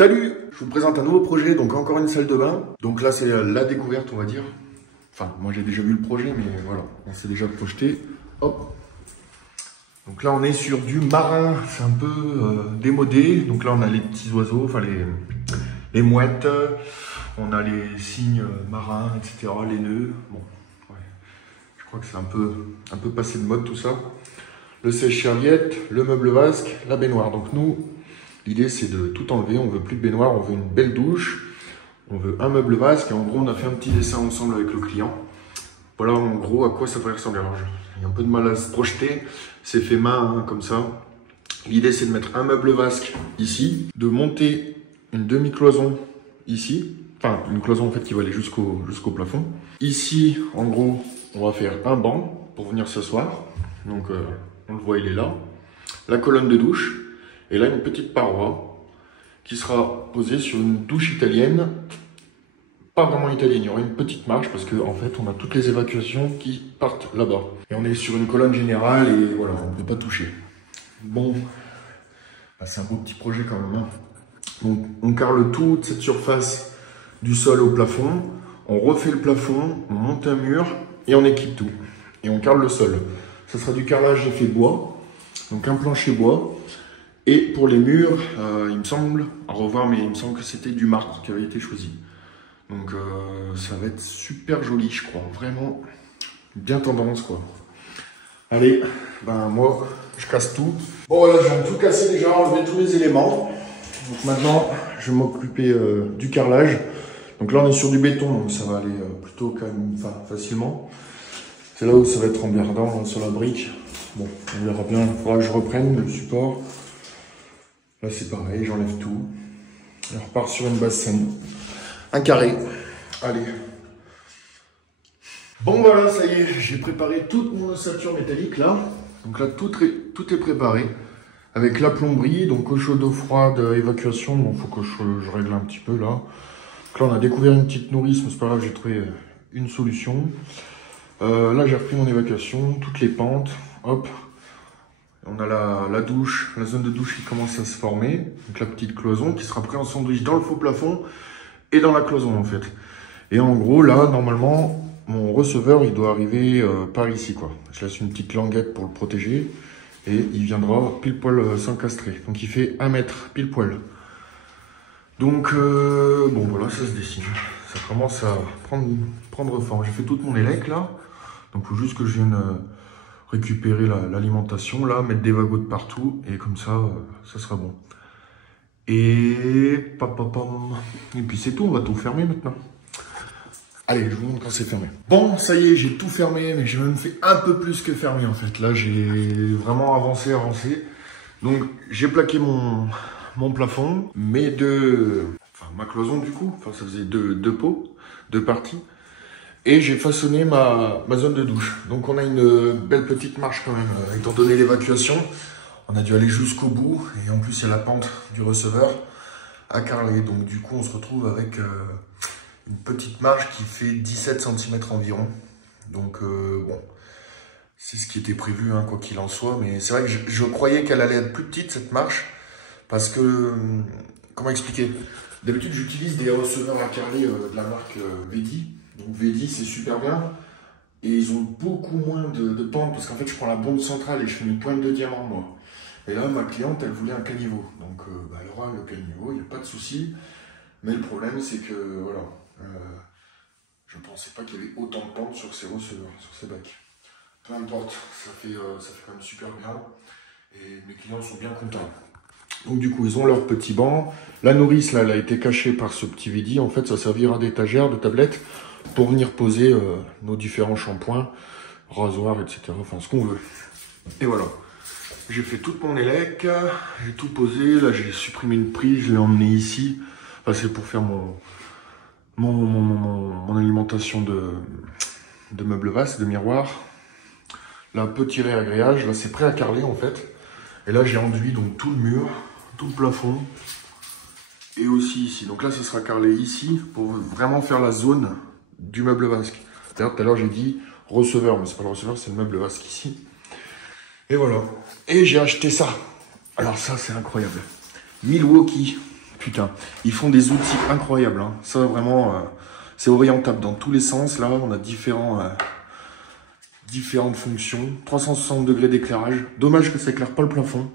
Salut, je vous présente un nouveau projet, donc encore une salle de bain. Donc là c'est la découverte on va dire. Enfin moi j'ai déjà vu le projet mais voilà, on s'est déjà projeté. Hop. Donc là on est sur du marin, c'est un peu démodé. Donc là on a les petits oiseaux, enfin les mouettes, on a les cygnes marins, etc. Les nœuds. Bon, ouais. Je crois que c'est un peu passé de mode tout ça. Le sèche-serviette, le meuble vasque, la baignoire. Donc nous, l'idée c'est de tout enlever, on veut plus de baignoire, on veut une belle douche, on veut un meuble vasque et en gros on a fait un petit dessin ensemble avec le client. Voilà en gros à quoi ça pourrait ressembler. Alors, il y a un peu de mal à se projeter, c'est fait main hein, comme ça. L'idée c'est de mettre un meuble vasque ici, de monter une demi-cloison ici, enfin une cloison en fait qui va aller jusqu'au plafond. Ici en gros on va faire un banc pour venir s'asseoir, donc on le voit il est là. La colonne de douche. Et là, une petite paroi qui sera posée sur une douche italienne. Pas vraiment italienne, il y aura une petite marche parce qu'en fait, on a toutes les évacuations qui partent là-bas. Et on est sur une colonne générale et voilà, on ne peut pas toucher. Bon, bah, c'est un beau petit projet quand même. Hein. Donc, on carle toute cette surface du sol au plafond. On refait le plafond, on monte un mur et on équipe tout. Et on carle le sol. Ça sera du carrelage effet bois, donc un plancher bois. Et pour les murs, il me semble, à revoir, mais il me semble que c'était du marbre qui avait été choisi. Donc ça va être super joli, je crois. Vraiment bien tendance, quoi. Allez, ben moi, je casse tout. Bon voilà, je viens de tout casser déjà, enlever tous les éléments. Donc maintenant, je vais m'occuper du carrelage. Donc là, on est sur du béton, donc ça va aller plutôt quand même, facilement. C'est là où ça va être emmerdant, sur la brique. Bon, on verra bien, il faudra que je reprenne le support. Là c'est pareil, j'enlève tout. Et on repart sur une base saine. Un carré. Allez. Bon voilà, ça y est, j'ai préparé toute mon ossature métallique là. Donc là tout est préparé. Avec la plomberie, donc eau chaude, eau froide, évacuation. Bon, faut que je règle un petit peu là. Donc là on a découvert une petite nourrice, mais c'est pas grave, j'ai trouvé une solution. Là j'ai repris mon évacuation, toutes les pentes. Hop. On a la douche, la zone de douche qui commence à se former. Donc la petite cloison qui sera prise en sandwich dans le faux plafond et dans la cloison en fait. Et en gros là, normalement, mon receveur il doit arriver par ici quoi. Je laisse une petite languette pour le protéger et il viendra pile poil s'encastrer. Donc il fait 1 mètre pile poil. Donc bon voilà, ça se dessine. Ça commence à prendre forme. J'ai fait toute mon élec là. Donc il faut juste que je vienne récupérer l'alimentation, là, mettre des vagots de partout, et comme ça, ça sera bon. Et puis c'est tout, on va tout fermer maintenant. Allez, je vous montre quand c'est fermé. Bon, ça y est, j'ai tout fermé, mais j'ai même fait un peu plus que fermé en fait. Là, j'ai vraiment avancé. Donc, j'ai plaqué mon plafond, ma cloison du coup, enfin ça faisait deux pots, 2 parties. Et j'ai façonné ma zone de douche. Donc on a une belle petite marche quand même. Étant donné l'évacuation, on a dû aller jusqu'au bout. Et en plus, il y a la pente du receveur à carreler. Donc du coup, on se retrouve avec une petite marche qui fait 17 cm environ. Donc bon, c'est ce qui était prévu, hein, quoi qu'il en soit. Mais c'est vrai que je croyais qu'elle allait être plus petite, cette marche. Parce que, comment expliquer? D'habitude, j'utilise des receveurs à carreler de la marque Vedi. Donc Vedi c'est super bien et ils ont beaucoup moins de pente parce qu'en fait je prends la bombe centrale et je fais une pointe de diamant moi. Et là ma cliente elle voulait un caniveau, donc elle aura le caniveau, il n'y a pas de souci. Mais le problème c'est que voilà, je ne pensais pas qu'il y avait autant de pente sur ces receveurs, sur ces bacs. Peu importe, ça fait quand même super bien et mes clients sont bien contents. Donc du coup, ils ont leur petit banc. La nourrice, là, elle a été cachée par ce petit Vedi. En fait, ça servira d'étagère, de tablette, pour venir poser nos différents shampoings, rasoirs, etc. Enfin, ce qu'on veut. Et voilà. J'ai fait toute mon élec, j'ai tout posé. Là, j'ai supprimé une prise, je l'ai emmené ici. Enfin, c'est pour faire mon alimentation de meubles vasques, de miroirs. Là, petit réagréage. Là, c'est prêt à carreler, en fait. Et là, j'ai enduit donc tout le mur, tout le plafond. Et aussi ici. Donc là, ça sera carrelé ici pour vraiment faire la zone du meuble vasque. D'ailleurs, tout à l'heure, j'ai dit receveur, mais c'est pas le receveur, c'est le meuble vasque ici. Et voilà. Et j'ai acheté ça. Alors ça, c'est incroyable. Milwaukee Putain, ils font des outils incroyables. Hein. Ça, vraiment, c'est orientable dans tous les sens. Là, on a différentes fonctions. 360 degrés d'éclairage. Dommage que ça éclaire pas le plafond.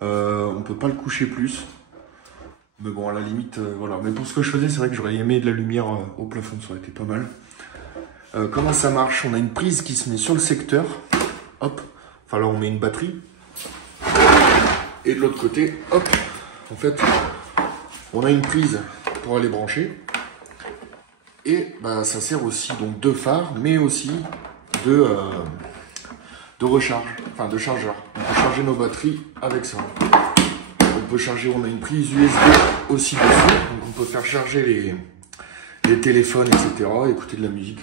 On peut pas le coucher plus. Mais bon, à la limite, voilà. Mais pour ce que je faisais, c'est vrai que j'aurais aimé de la lumière au plafond. Ça aurait été pas mal. Comment ça marche? On a une prise qui se met sur le secteur. Hop. Enfin, là, on met une batterie. Et de l'autre côté, hop. En fait, on a une prise pour aller brancher. Et bah, ça sert aussi donc de phare, mais aussi de recharge, enfin de chargeur. On peut charger nos batteries avec ça. On peut charger, on a une prise USB aussi dessus, donc on peut faire charger les téléphones, etc. Écouter de la musique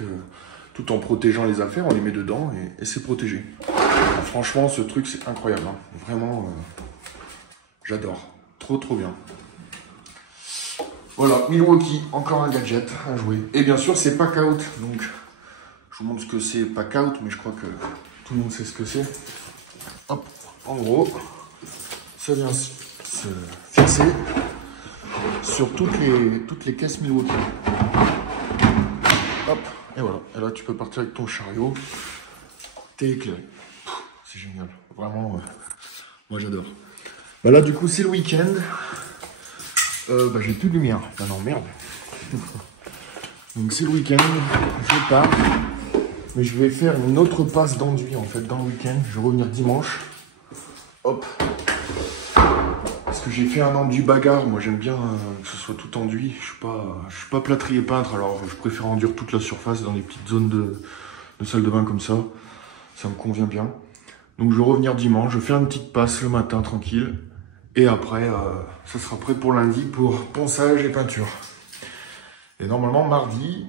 tout en protégeant les affaires, on les met dedans et c'est protégé. Alors, franchement, ce truc c'est incroyable, hein. Vraiment, j'adore, trop bien. Voilà, Milwaukee, encore un gadget à jouer. Et bien sûr, c'est pack out. Donc, je vous montre ce que c'est pack out, mais je crois que tout le monde sait ce que c'est. Hop, en gros, ça vient se fixer sur toutes les caisses Milwaukee. Hop, et voilà. Et là, tu peux partir avec ton chariot. T'es éclairé. C'est génial. Vraiment, moi j'adore. Bah là, du coup, c'est le week-end. J'ai plus de lumière. Ah non, merde. Donc c'est le week-end, je pars. Mais je vais faire une autre passe d'enduit en fait dans le week-end. Je vais revenir dimanche. Hop. Parce que j'ai fait un enduit bagarre. Moi j'aime bien que ce soit tout enduit. Je suis pas plâtrier peintre, alors je préfère enduire toute la surface dans des petites zones de salle de bain comme ça. Ça me convient bien. Donc je vais revenir dimanche. Je vais faire une petite passe le matin tranquille. Et après, ça sera prêt pour lundi pour ponçage et peinture. Et normalement, mardi,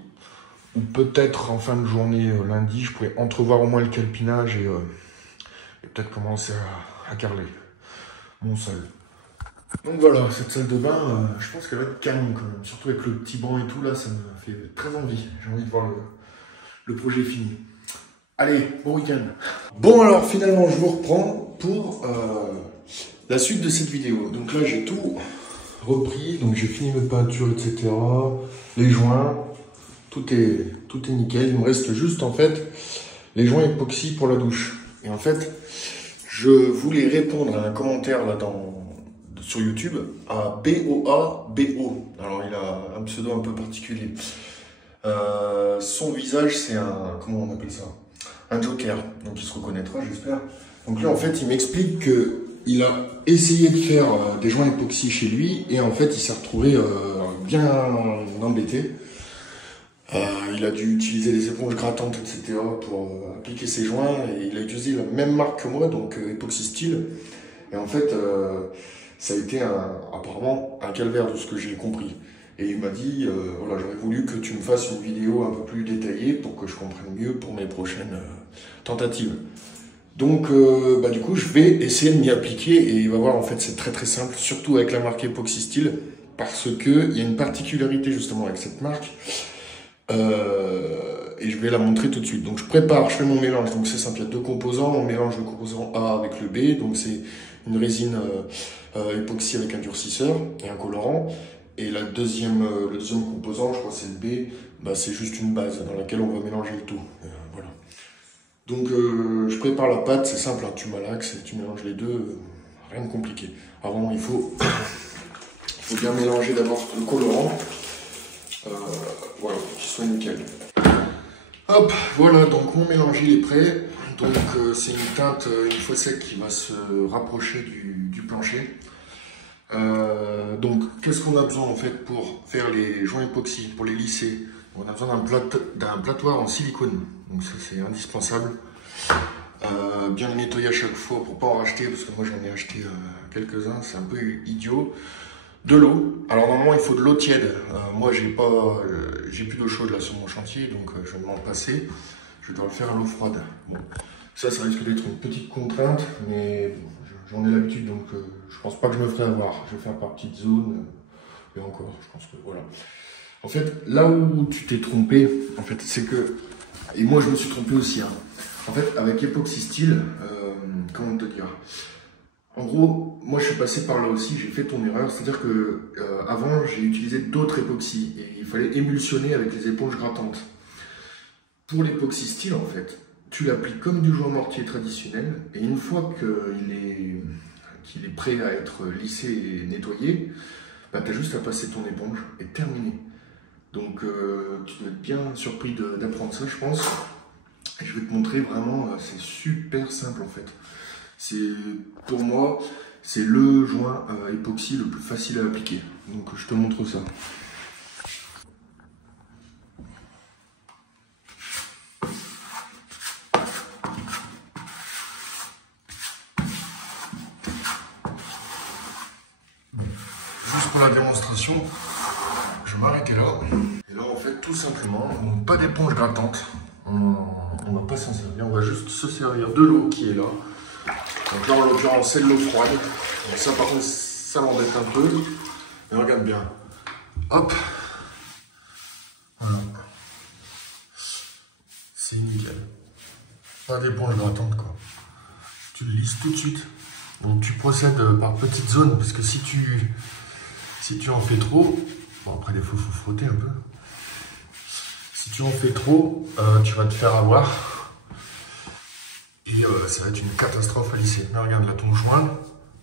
ou peut-être en fin de journée lundi, je pourrais entrevoir au moins le calpinage et peut-être commencer à carreler mon sol. Donc voilà, cette salle de bain, je pense qu'elle va être canon quand même. Surtout avec le petit banc et tout, là, ça me fait très envie. J'ai envie de voir le projet fini. Allez, bon week-end. Bon alors, finalement, je vous reprends pour... la suite de cette vidéo. Donc là, j'ai tout repris. Donc j'ai fini mes peintures, etc. Les joints. Tout est nickel. Il me reste juste, en fait, les joints époxy pour la douche. Et en fait, je voulais répondre à un commentaire là sur YouTube à BOABO. Alors, il a un pseudo un peu particulier. Son visage, c'est un... Comment on appelle ça? Un joker. Donc, il se reconnaîtra, j'espère. Donc là, en fait, il m'explique que il a essayé de faire des joints époxy chez lui et en fait il s'est retrouvé bien embêté. Il a dû utiliser des éponges grattantes, etc. pour appliquer ses joints et il a utilisé la même marque que moi, donc Epoxy Steel. Et en fait, ça a été apparemment un calvaire de ce que j'ai compris. Et il m'a dit, voilà, j'aurais voulu que tu me fasses une vidéo un peu plus détaillée pour que je comprenne mieux pour mes prochaines tentatives. Donc, du coup, je vais essayer de m'y appliquer et il va voir, en fait, c'est très simple, surtout avec la marque Epoxy Steel, parce qu'il y a une particularité justement avec cette marque et je vais la montrer tout de suite. Donc, je fais mon mélange, donc c'est simple, il y a deux composants, on mélange le composant A avec le B, donc c'est une résine époxy avec un durcisseur et un colorant, et le deuxième composant, je crois que c'est le B, c'est juste une base dans laquelle on va mélanger le tout, voilà. Donc je prépare la pâte, c'est simple, hein, tu malaxes et tu mélanges les deux, rien de compliqué. Avant il faut bien mélanger d'abord le colorant, voilà, pour qu'il soit nickel. Hop, voilà, donc mon mélange il est prêt. Donc c'est une teinte, une fois sec, qui va se rapprocher du plancher. Donc qu'est-ce qu'on a besoin en fait pour faire les joints époxy, pour les lisser? On a besoin d'un platoir en silicone, donc ça c'est indispensable. Bien le nettoyer à chaque fois pour pas en racheter, parce que moi j'en ai acheté quelques-uns, c'est un peu idiot. De l'eau, alors normalement il faut de l'eau tiède. Moi j'ai plus d'eau chaude là sur mon chantier, donc je vais m'en passer. Je dois le faire à l'eau froide. Bon, ça risque d'être une petite contrainte, mais j'en ai l'habitude, donc je pense pas que je me ferai avoir. Je vais faire par petites zones, et encore, je pense que voilà. En fait, là où tu t'es trompé, en fait, c'est que, et moi je me suis trompé aussi, hein. En fait, avec Epoxy Steel, comment te dire, En gros, moi je suis passé par là aussi, j'ai fait ton erreur, c'est-à-dire que avant j'ai utilisé d'autres époxys et il fallait émulsionner avec les éponges grattantes. Pour l'époxy style en fait, tu l'appliques comme du joint mortier traditionnel et une fois qu'il est prêt à être lissé et nettoyé, bah, tu as juste à passer ton éponge et terminé. Donc tu dois être bien surpris d'apprendre ça je pense. Et je vais te montrer vraiment, c'est super simple en fait. Pour moi, c'est le joint époxy le plus facile à appliquer. Donc je te montre ça. Juste pour la démonstration, je vais m'arrêter là. Et là, en fait, tout simplement, pas d'éponge grattante. On va pas s'en servir, on va juste se servir de l'eau qui est là. Donc là, en l'occurrence, c'est de l'eau froide. Donc ça, par contre, ça m'embête un peu. Mais regarde bien. Hop. Voilà. C'est nickel. Pas d'éponge grattante, quoi. Tu le lisses tout de suite. Donc tu procèdes par petites zones, parce que si tu en fais trop, bon après des fois il faut frotter un peu. Si tu en fais trop, tu vas te faire avoir. Et ça va être une catastrophe à lisser. Mais regarde là ton joint,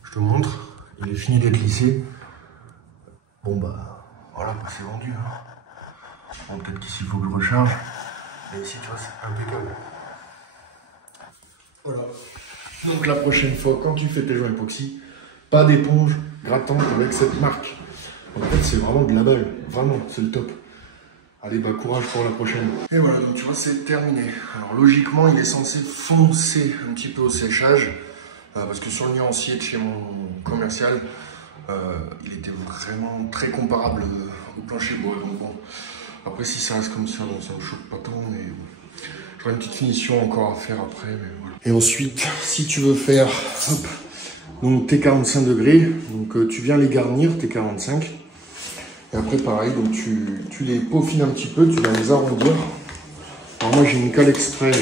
je te montre, il est fini d'être lissé. Bon bah voilà, bah, c'est vendu. Hein. Bon, peut-être qu'ici il faut que je recharge. Mais ici tu vois c'est impeccable. Voilà. Donc la prochaine fois, quand tu fais tes joints époxy, pas d'éponge grattante avec cette marque. En fait, c'est vraiment de la balle. Vraiment, c'est le top. Allez, bah courage pour la prochaine. Et voilà, donc tu vois, c'est terminé. Alors logiquement, il est censé foncer un petit peu au séchage. Parce que sur le nuancier de chez mon commercial, il était vraiment très comparable au plancher bois. Donc bon, après si ça reste comme ça, bon, ça me choque pas tant, mais bon. J'aurai une petite finition encore à faire après, mais voilà. Et ensuite, si tu veux faire, hop, donc tes 45 degrés, donc tu viens les garnir, tes 45. Et après pareil, donc tu les peaufines un petit peu, tu vas les arrondir. Alors moi j'ai une cale exprès,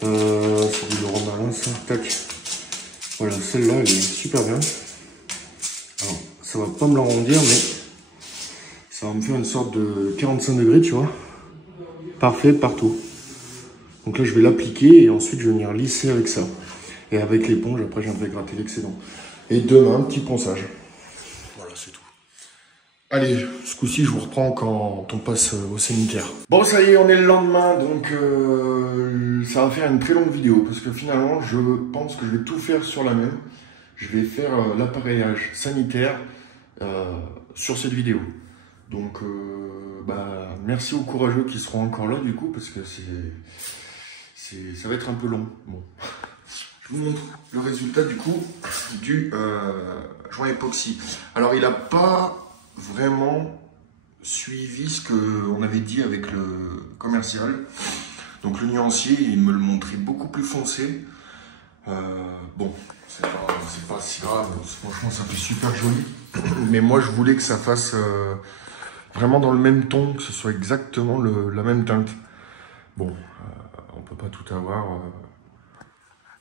c'est du romarin ça, tac. Voilà, celle-là elle est super bien. Alors ça va pas me l'arrondir, mais ça va me faire une sorte de 45 degrés, tu vois. Parfait partout. Donc là je vais l'appliquer et ensuite je vais venir lisser avec ça. Et avec l'éponge, après je viendrai gratter l'excédent. Et demain, petit ponçage. Voilà, c'est tout. Allez, ce coup-ci je vous reprends quand on passe au sanitaire. Bon ça y est, on est le lendemain, donc ça va faire une très longue vidéo. Parce que finalement, je pense que je vais tout faire sur la même. Je vais faire l'appareillage sanitaire sur cette vidéo. Donc bah, merci aux courageux qui seront encore là du coup, parce que ça va être un peu long. Bon. Je vous montre le résultat du coup du joint époxy. Alors il n'a pas vraiment suivi ce qu'on avait dit avec le commercial. Donc le nuancier, il me le montrait beaucoup plus foncé. Bon, c'est pas si grave, franchement ça fait super joli. Mais moi je voulais que ça fasse vraiment dans le même ton, que ce soit exactement la même teinte. Bon, on peut pas tout avoir.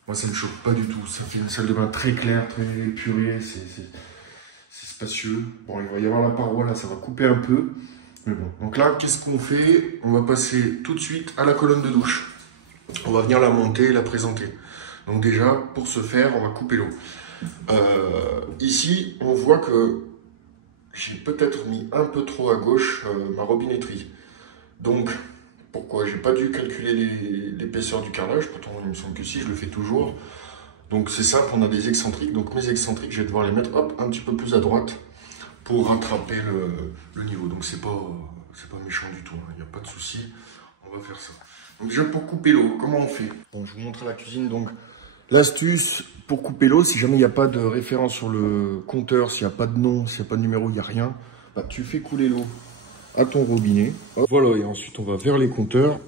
Moi ça me choque pas du tout, ça fait une salle de bain très claire, très épurée, c'est spacieux. Bon, il va y avoir la paroi là, ça va couper un peu. Mais bon, donc là, qu'est-ce qu'on fait? On va passer tout de suite à la colonne de douche. On va venir la monter et la présenter. Donc déjà, pour ce faire, on va couper l'eau. Ici, on voit que j'ai peut-être mis un peu trop à gauche ma robinetterie. Donc, pourquoi? J'ai pas dû calculer l'épaisseur du carrelage, pourtant il me semble que si, je le fais toujours. Donc c'est simple, on a des excentriques, donc mes excentriques, je vais devoir les mettre hop, un petit peu plus à droite pour rattraper le niveau. Donc c'est pas méchant du tout, il n'y a pas de souci, on va faire ça. Donc déjà pour couper l'eau, comment on fait? Bon, je vous montre à la cuisine, donc l'astuce pour couper l'eau, si jamais il n'y a pas de référence sur le compteur, s'il n'y a pas de nom, s'il n'y a pas de numéro, il n'y a rien, bah, tu fais couler l'eau à ton robinet. Hop, voilà, et ensuite on va vers les compteurs.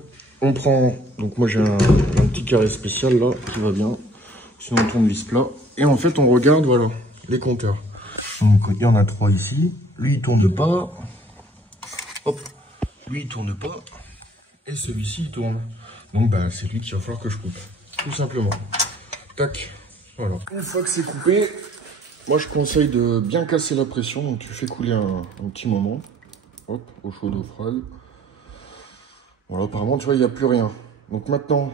On prend, donc moi j'ai un petit carré spécial là qui va bien. Sinon on tourne vis plat. Et en fait on regarde, voilà, les compteurs. Donc il y en a 3 ici. Lui il tourne pas. Hop, lui il tourne pas. Et celui-ci il tourne. Donc ben, c'est lui qu'il va falloir que je coupe. Tout simplement. Tac. Voilà. Une fois que c'est coupé, moi je conseille de bien casser la pression. Donc tu fais couler un petit moment. Hop, au chaud d'eau froide. Voilà, apparemment tu vois, il n'y a plus rien. Donc maintenant,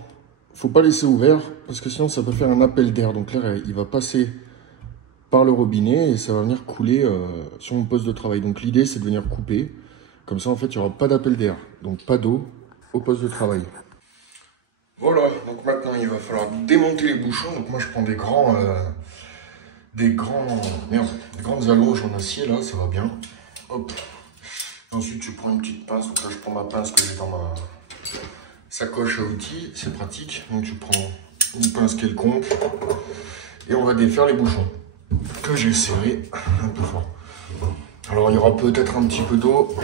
il ne faut pas laisser ouvert parce que sinon ça peut faire un appel d'air. Donc l'air, il va passer par le robinet et ça va venir couler sur mon poste de travail. Donc l'idée c'est de venir couper. Comme ça en fait il n'y aura pas d'appel d'air. Donc pas d'eau au poste de travail. Voilà, donc maintenant il va falloir démonter les bouchons. Donc moi je prends des grandes allonges en acier là, ça va bien. Hop. Ensuite tu prends une petite pince. Donc là je prends ma pince que j'ai dans ma sacoche à outils, c'est pratique. Donc tu prends une pince quelconque et on va défaire les bouchons que j'ai serrés un peu fort. Alors il y aura peut-être un petit peu d'eau.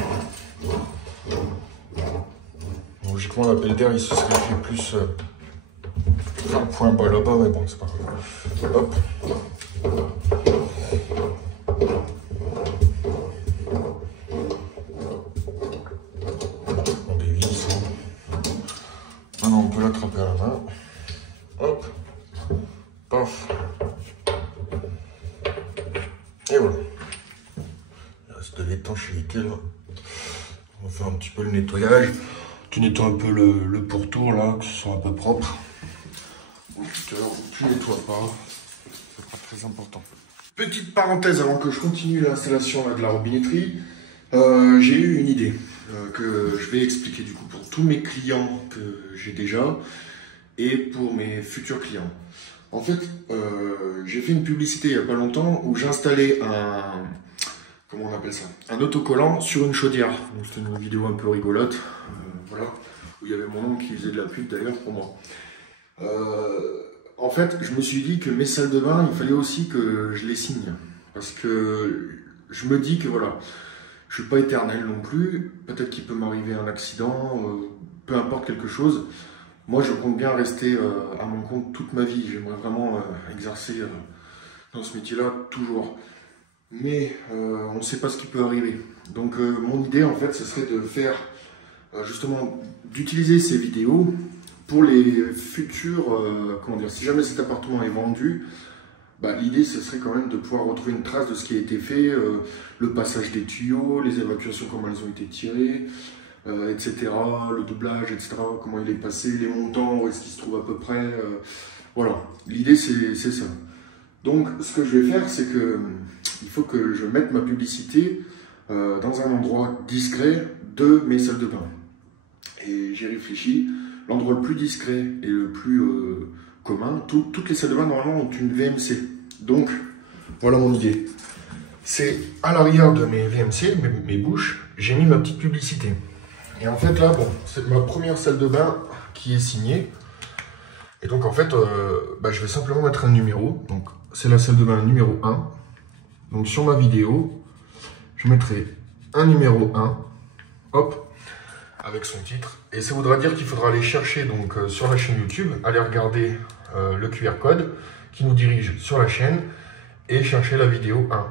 Logiquement l'appel d'air il se serait fait plus vers le point bas là-bas, mais bon c'est pas grave. Hop. On dévisse. Maintenant on peut l'attraper à la main. Hop. Paf. Et voilà. Il reste de l'étanchéité là. On va faire un petit peu le nettoyage. Tu nettoies un peu le pourtour là, que ce soit un peu propre. Tu nettoies pas, c'est pas très important. Petite parenthèse avant que je continue l'installation de la robinetterie. J'ai eu une idée que je vais expliquer du coup pour tous mes clients que j'ai déjà et pour mes futurs clients. En fait, j'ai fait une publicité il n'y a pas longtemps où j'installais comment on appelle ça, un autocollant sur une chaudière. C'était une vidéo un peu rigolote, voilà, où il y avait mon oncle qui faisait de la pub d'ailleurs pour moi. En fait, je me suis dit que mes salles de bain, il fallait aussi que je les signe. Parce que je me dis que voilà, je suis pas éternel non plus. Peut-être qu'il peut m'arriver un accident, peu importe quelque chose. Moi, je compte bien rester à mon compte toute ma vie. J'aimerais vraiment exercer dans ce métier-là toujours. Mais on ne sait pas ce qui peut arriver. Donc mon idée, en fait, ce serait de faire justement, d'utiliser ces vidéos pour les futurs, comment dire, si jamais cet appartement est vendu, bah, l'idée ce serait quand même de pouvoir retrouver une trace de ce qui a été fait, le passage des tuyaux, les évacuations, comment elles ont été tirées, etc., le doublage, etc., comment il est passé, les montants, où est-ce qu'il se trouve à peu près, voilà, l'idée c'est ça. Donc ce que je vais faire, c'est que il faut que je mette ma publicité dans un endroit discret de mes salles de bain. Et j'ai réfléchi. L'endroit le plus discret et le plus commun, toutes les salles de bain normalement ont une VMC. Donc, voilà mon idée. C'est à l'arrière de mes VMC, mes bouches, j'ai mis ma petite publicité. Et en fait là, bon, c'est ma première salle de bain qui est signée. Et donc en fait, je vais simplement mettre un numéro. Donc c'est la salle de bain numéro 1. Donc sur ma vidéo, je mettrai un numéro 1. Hop. Avec son titre, et ça voudra dire qu'il faudra aller chercher donc sur la chaîne YouTube, aller regarder le QR code qui nous dirige sur la chaîne et chercher la vidéo 1.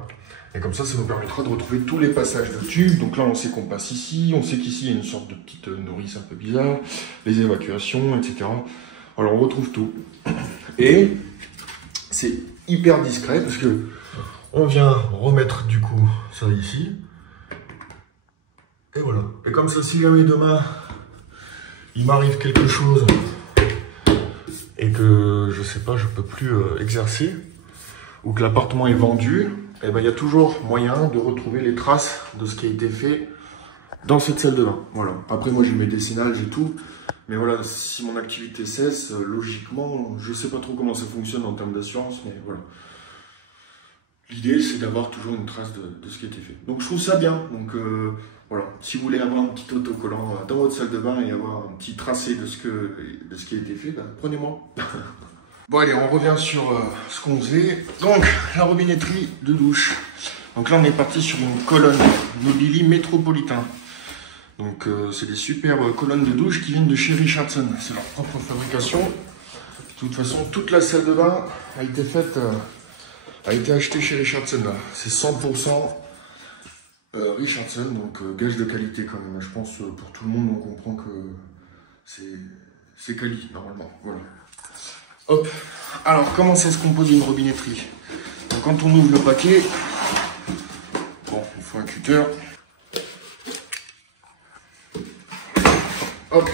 Et comme ça nous permettra de retrouver tous les passages de tubes. Donc là, on sait qu'on passe ici, on sait qu'ici il y a une sorte de petite nourrice un peu bizarre, les évacuations, etc. Alors on retrouve tout. Et c'est hyper discret parce que on vient remettre du coup ça ici. Et voilà. Et comme ça, si jamais demain, il m'arrive quelque chose et que, je sais pas, je peux plus exercer, ou que l'appartement est vendu, eh ben, il y a toujours moyen de retrouver les traces de ce qui a été fait dans cette salle de bain. Voilà. Après, moi, j'ai mes dessinages et tout. Mais voilà, si mon activité cesse, logiquement, je sais pas trop comment ça fonctionne en termes d'assurance, mais voilà. L'idée, c'est d'avoir toujours une trace de ce qui a été fait. Donc, je trouve ça bien. Donc, voilà. Si vous voulez avoir un petit autocollant dans votre salle de bain et avoir un petit tracé de ce qui a été fait, ben, prenez-moi. Bon, allez, on revient sur ce qu'on faisait. Donc, la robinetterie de douche. Donc là, on est parti sur une colonne Nobili Métropolitain. Donc, c'est des superbes colonnes de douche qui viennent de chez Richardson. C'est leur propre fabrication. De toute façon, toute la salle de bain a été faite... a été acheté chez Richardson là. C'est 100% Richardson, donc gage de qualité quand même. Je pense pour tout le monde on comprend que c'est quali normalement. Voilà. Hop. Alors, comment ça se compose une robinetterie? Donc, quand on ouvre le paquet, bon, il faut un cutter. Hop.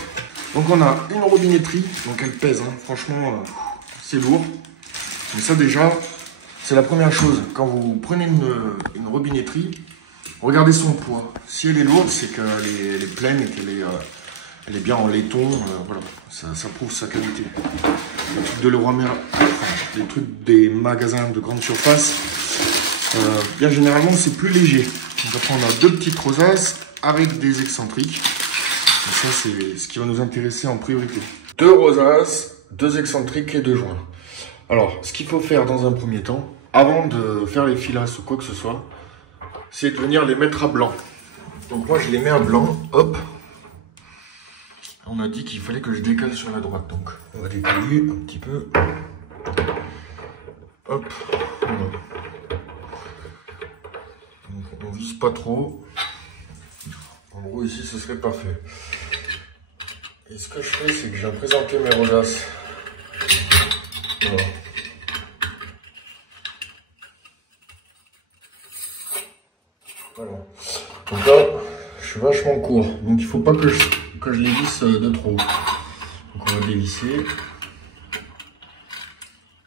Donc, on a une robinetterie. Donc, elle pèse. Hein. Franchement, c'est lourd. Mais ça, déjà, c'est la première chose. Quand vous prenez une robinetterie, regardez son poids. Si elle est lourde, c'est qu'elle est pleine et qu'elle est bien en laiton. Voilà, ça prouve sa qualité. Les trucs de Leroy Merlin, les trucs des magasins de grande surface, bien généralement, c'est plus léger. Donc après, on a deux petites rosaces avec des excentriques. Et ça, c'est ce qui va nous intéresser en priorité. Deux rosaces, deux excentriques et deux joints. Alors, ce qu'il faut faire dans un premier temps, avant de faire les filasses ou quoi que ce soit, c'est de venir les mettre à blanc. Donc moi, je les mets à blanc, hop. On a dit qu'il fallait que je décale sur la droite, donc on va décaler un petit peu. Hop, voilà. Donc on vise pas trop. En gros, ici, ce serait parfait. Et ce que je fais, c'est que je viens présenter mes rosaces. Voilà. Voilà. Donc là, je suis vachement court. Donc il ne faut pas que je les visse de trop. Donc on va dévisser.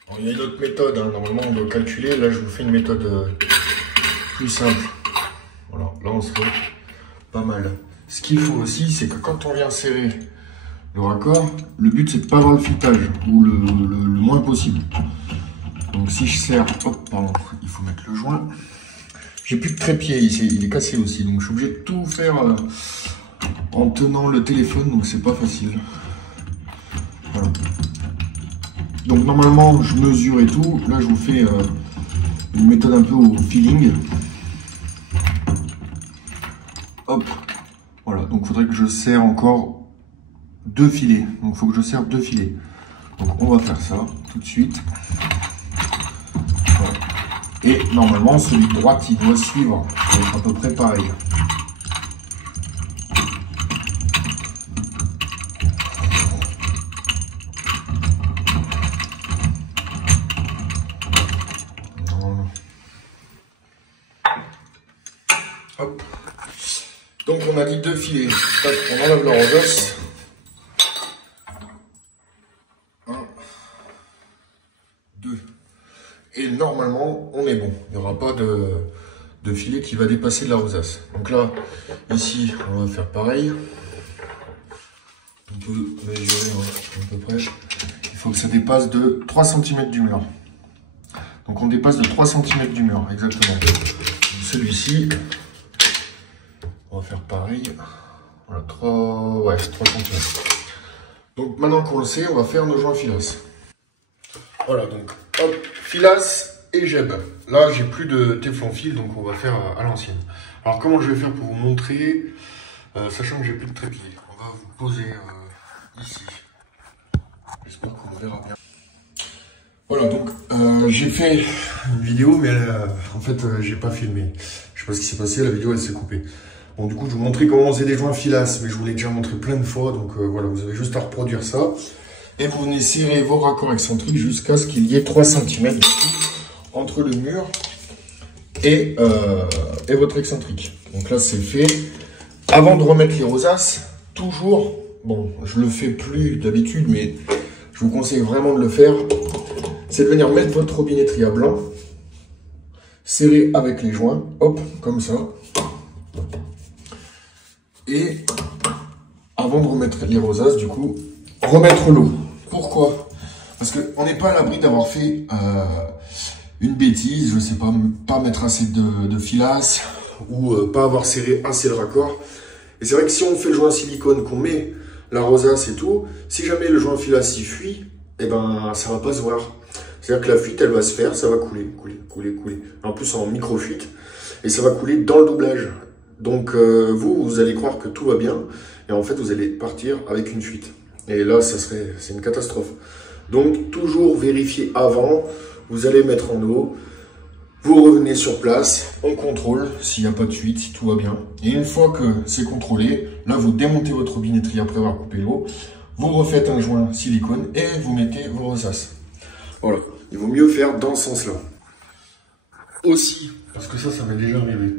Alors, il y a une autre méthode. Hein. Normalement, on doit calculer. Là, je vous fais une méthode plus simple. Voilà. Là, on serait pas mal. Ce qu'il faut aussi, c'est que quand on vient serrer le raccord, le but, c'est de ne pas avoir le filetage. Ou le moins possible. Donc si je serre, hop, pardon, il faut mettre le joint. J'ai plus de trépied ici, il est cassé aussi, donc je suis obligé de tout faire en tenant le téléphone, donc c'est pas facile. Voilà. Donc normalement je mesure et tout, là je vous fais une méthode un peu au feeling. Hop, voilà, donc il faudrait que je serre encore 2 filets, donc il faut que je serre 2 filets. Donc on va faire ça tout de suite. Voilà. Et normalement, celui de droite, il doit suivre. Ça va être à peu près pareil. Hop. Donc on a dit 2 filets. Hop, on enlève la rosace. 1, 2. Et normalement, on est bon. Il n'y aura pas de filet qui va dépasser de la rosace. Donc là, ici, on va faire pareil. On peut mesurer à peu près. Il faut que ça dépasse de 3 cm du mur. Donc on dépasse de 3 cm du mur, exactement. Celui-ci, on va faire pareil. Voilà, 3 cm. Donc maintenant qu'on le sait, on va faire nos joints filasses. Voilà, donc hop, filasse et jeb. Là, j'ai plus de téflon fil, donc on va faire à l'ancienne. Alors, comment je vais faire pour vous montrer, sachant que j'ai plus de trépied. On va vous poser ici. J'espère qu'on verra bien. Voilà, donc j'ai fait une vidéo, mais en fait, j'ai pas filmé. Je sais pas ce qui s'est passé, la vidéo elle s'est coupée. Bon, du coup, je vous montrais comment on faisait des joints filasse, mais je vous l'ai déjà montré plein de fois, donc voilà, vous avez juste à reproduire ça. Et vous venez serrer vos raccords excentriques jusqu'à ce qu'il y ait 3 cm entre le mur et votre excentrique. Donc là, c'est fait. Avant de remettre les rosaces, toujours, bon, je le fais plus d'habitude, mais je vous conseille vraiment de le faire, c'est de venir mettre votre robinetterie à blanc, serrer avec les joints, hop, comme ça. Et avant de remettre les rosaces, du coup, remettre l'eau. Pourquoi? Parce qu'on n'est pas à l'abri d'avoir fait une bêtise, je sais pas mettre assez de filasse ou pas avoir serré assez le raccord. Et c'est vrai que si on fait le joint silicone, qu'on met la rosace et tout, si jamais le joint filasse y fuit, eh ben ça va pas se voir. C'est-à-dire que la fuite, elle va se faire, ça va couler. En plus en micro-fuite, et ça va couler dans le doublage. Donc vous allez croire que tout va bien, et en fait vous allez partir avec une fuite. Et là, c'est une catastrophe. Donc, toujours vérifier avant. Vous allez mettre en eau. Vous revenez sur place. On contrôle s'il n'y a pas de fuite, si tout va bien. Et une fois que c'est contrôlé, là, vous démontez votre robinetterie après avoir coupé l'eau. Vous refaites un joint silicone et vous mettez vos rosaces. Voilà, il vaut mieux faire dans ce sens-là. Aussi, parce que ça m'est déjà arrivé.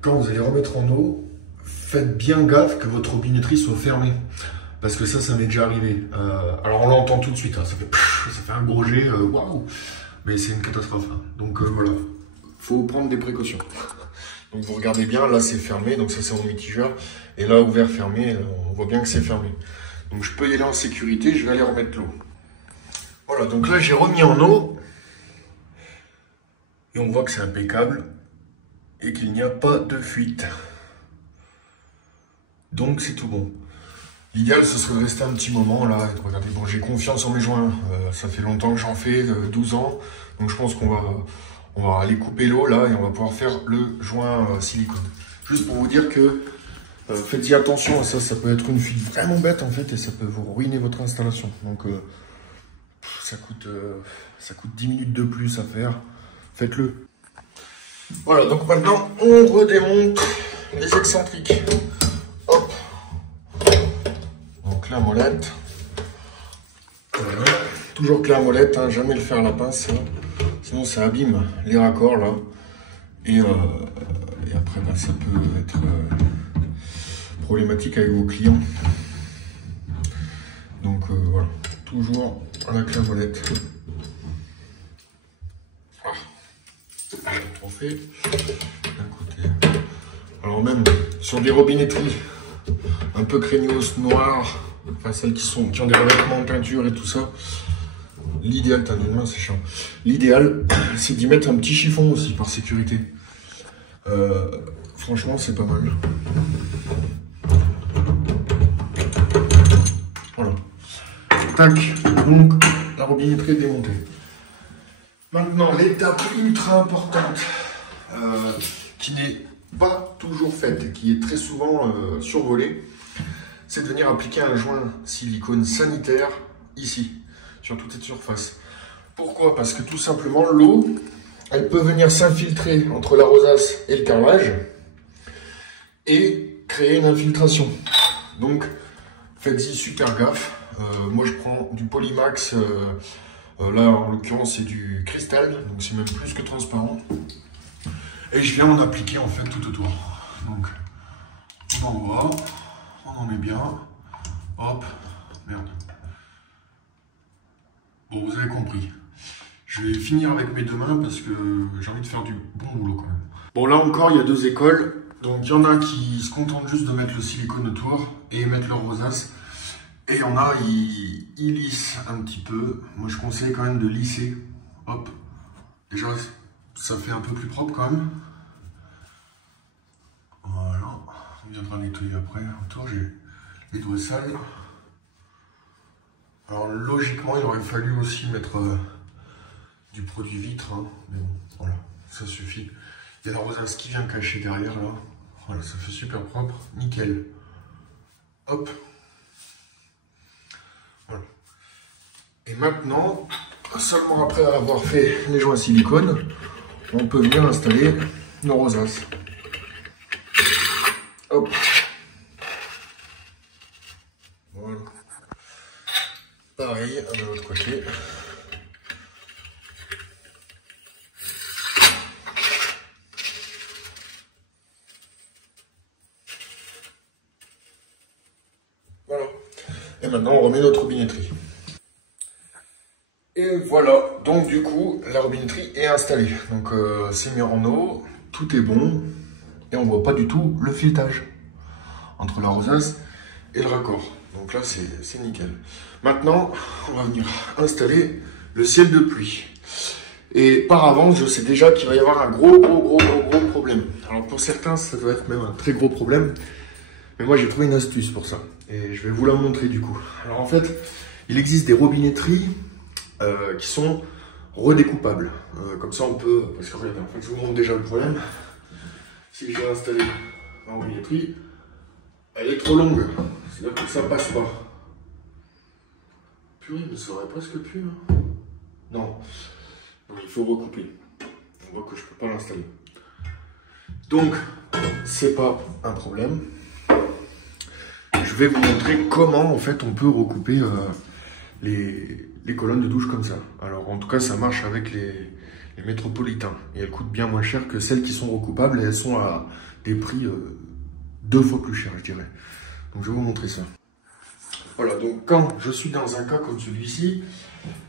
Quand vous allez remettre en eau, faites bien gaffe que votre robinetterie soit fermée. Parce que ça m'est déjà arrivé. Alors on l'entend tout de suite, hein, ça fait un gros jet, waouh. Mais c'est une catastrophe. Hein. Donc voilà, faut prendre des précautions. Donc vous regardez bien, là c'est fermé, donc ça c'est en mitigeur. Et là ouvert, fermé, on voit bien que c'est fermé. Donc je peux y aller en sécurité, je vais aller remettre l'eau. Voilà, donc là j'ai remis en eau. Et on voit que c'est impeccable. Et qu'il n'y a pas de fuite. Donc c'est tout bon. L'idéal ce serait de rester un petit moment là. Et de regarder, bon j'ai confiance en mes joints. Ça fait longtemps que j'en fais, 12 ans. Donc je pense qu'on va aller couper l'eau là et on va pouvoir faire le joint silicone. Juste pour vous dire que faites-y attention à ça, ça peut être une fuite vraiment bête en fait et ça peut vous ruiner votre installation. Donc ça coûte 10 minutes de plus à faire, faites-le. Voilà, donc maintenant on redémonte les excentriques. Hop. Donc la molette. Voilà. Toujours que la molette, hein, jamais le faire à la pince. Hein. Sinon ça abîme les raccords là. Et après bah, ça peut être problématique avec vos clients. Donc voilà, toujours avec la molette. On fait d'un côté. Alors même sur des robinetteries un peu craignos, noires, enfin celles qui ont des revêtements en peinture et tout ça, l'idéal, t'as une main, c'est chiant. L'idéal, c'est d'y mettre un petit chiffon aussi par sécurité. Franchement, c'est pas mal. Voilà. Tac. Donc la robinetterie est démontée. Maintenant, l'étape ultra importante, qui n'est pas toujours faite et qui est très souvent survolée, c'est de venir appliquer un joint silicone sanitaire ici, sur toute cette surface. Pourquoi? Parce que tout simplement, l'eau, elle peut venir s'infiltrer entre la rosace et le carrelage et créer une infiltration. Donc, faites-y super gaffe. Moi, je prends du Polymax. Là, en l'occurrence, c'est du cristal, donc c'est même plus que transparent. Et je viens en appliquer en fait tout autour. Donc, on envoie, on en met bien. Hop, merde. Bon, vous avez compris. Je vais finir avec mes deux mains parce que j'ai envie de faire du bon boulot quand même. Bon, là encore, il y a deux écoles. Donc, il y en a qui se contentent juste de mettre le silicone autour et mettre leur rosace. Et il y en a, ils lissent un petit peu. Moi, je conseille quand même de lisser. Hop. Déjà, ça fait un peu plus propre quand même. Voilà. On viendra nettoyer après. Autour, j'ai les doigts sales. Alors, logiquement, il aurait fallu aussi mettre du produit vitre. Hein. Mais bon, voilà. Ça suffit. Il y a la rosace qui vient cacher derrière, là. Voilà, ça fait super propre. Nickel. Hop. Voilà. Et maintenant, seulement après avoir fait les joints silicone, on peut venir installer nos rosaces. Hop. Voilà. Pareil, de l'autre côté. Voilà. Et maintenant, on remet notre robinetterie. Et voilà, donc du coup, la robinetterie est installée. Donc c'est mis en eau, tout est bon. Et on ne voit pas du tout le filetage entre la rosace et le raccord. Donc là, c'est nickel. Maintenant, on va venir installer le ciel de pluie. Et par avance, je sais déjà qu'il va y avoir un gros problème. Alors pour certains, ça doit être même un très gros problème. Mais moi, j'ai trouvé une astuce pour ça. Et je vais vous la montrer du coup. Alors en fait, il existe des robinetteries qui sont redécoupables. Comme ça, on peut... Parce que regardez, en fait, je vous montre déjà le problème. Si je vais installer ma robinetterie, elle est trop longue. C'est-à-dire que ça passe pas. Purée, mais ça aurait presque pu. Hein. Non. Donc, il faut recouper. On voit que je peux pas l'installer. Donc, c'est pas un problème. Je vais vous montrer comment, en fait, on peut recouper les colonnes de douche comme ça. Alors en tout cas, ça marche avec les métropolitains. Et elles coûtent bien moins cher que celles qui sont recoupables et elles sont à des prix 2 fois plus chers, je dirais. Donc je vais vous montrer ça. Voilà, donc quand je suis dans un cas comme celui-ci,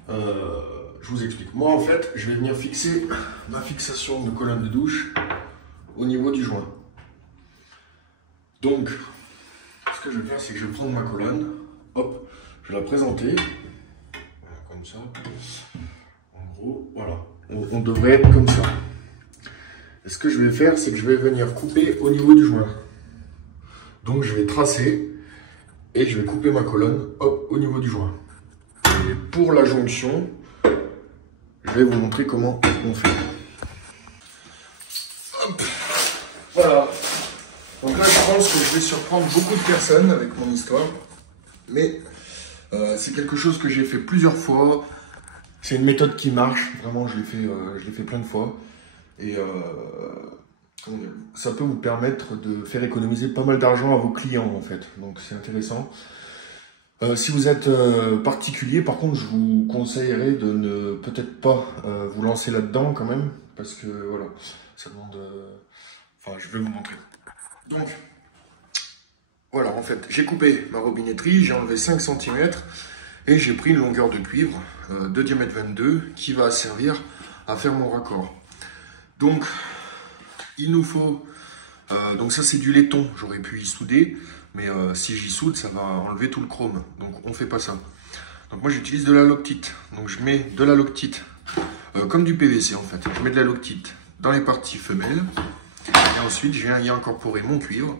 je vous explique. Moi en fait, je vais venir fixer ma fixation de colonne de douche au niveau du joint. Donc, ce que je vais faire, c'est que je vais prendre ma colonne, hop, je vais la présenter, voilà, comme ça. En gros, voilà, on devrait être comme ça. Et ce que je vais faire, c'est que je vais venir couper au niveau du joint. Donc je vais tracer et je vais couper ma colonne, hop, au niveau du joint. Et pour la jonction, je vais vous montrer comment on fait. Hop, voilà. Donc là, je pense que je vais surprendre beaucoup de personnes avec mon histoire. Mais c'est quelque chose que j'ai fait plusieurs fois. C'est une méthode qui marche. Vraiment, je l'ai fait plein de fois. Et ça peut vous permettre de faire économiser pas mal d'argent à vos clients, en fait. Donc, c'est intéressant. Si vous êtes particulier, par contre, je vous conseillerais de ne peut-être pas vous lancer là-dedans quand même. Parce que, voilà, ça demande... Enfin, je vais vous montrer. Donc, voilà, en fait, j'ai coupé ma robinetterie, j'ai enlevé 5 cm et j'ai pris une longueur de cuivre de diamètre 22 qui va servir à faire mon raccord. Donc, il nous faut... donc ça, c'est du laiton, j'aurais pu y souder, mais si j'y soude, ça va enlever tout le chrome. Donc, on ne fait pas ça. Donc, moi, j'utilise de la loctite. Donc, je mets de la loctite, comme du PVC, en fait. Je mets de la loctite dans les parties femelles. Et ensuite, je viens y incorporer mon cuivre